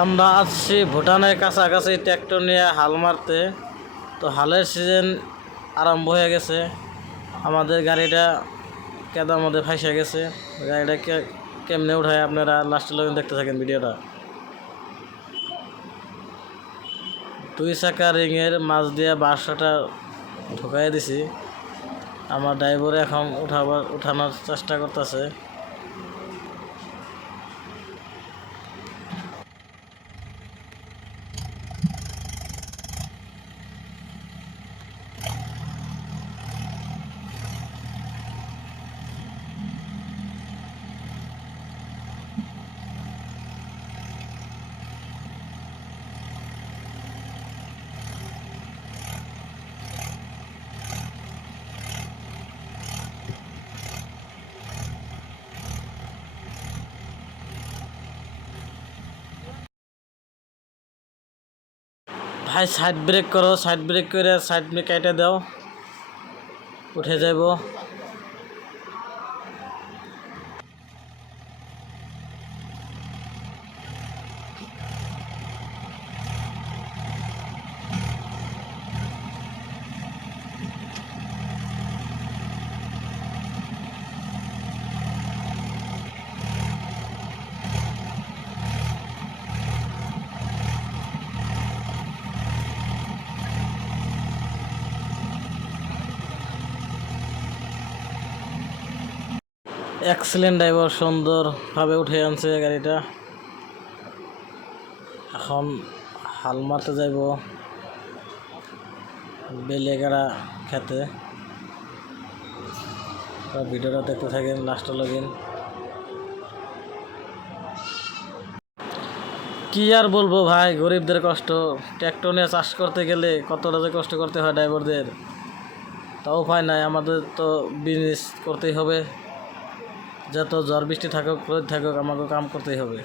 আমরা আসছি ভুটানের কাছাকাছি ট্র্যাক্টর নিয়ে হাল মারতে। তো হালের সিজন আরম্ভ হয়ে গেছে। আমাদের গাড়িটা কেদার মধ্যে ফাঁসে গেছে। গাড়িটা কেমনে উঠায় আপনারা লাস্টে লোক দেখতে থাকেন ভিডিওটা। 2 চাকা রিংয়ের মাছ দিয়ে বাসাটা ঢুকাই দিছি। আমার ড্রাইভার এখন উঠানোর চেষ্টা করতেছে। ভাই সাইড ব্রেক করো, সাইড ব্রেক করে সাইড ব্রেক কেটে দাও, উঠে যাব। এক্সেলেন্ট ড্রাইভার, সুন্দরভাবে উঠে আনছে গাড়িটা। এখন হাল মারতে যাইব বেলেগাড়া খেতে। ভিডিওটা দেখতে থাকেন লাস্ট লগিন। কি আর বলবো ভাই, গরিবদের কষ্ট। ট্র্যাক্টর নিয়ে চাষ করতে গেলে কতটা যে কষ্ট করতে হয় ড্রাইভারদের, তাও উপায় নাই। আমাদের তো বিজনেস করতেই হবে, যত ঝড় বৃষ্টি থাকুক রোদ থাকুক আমাকে কাম করতেই হবে।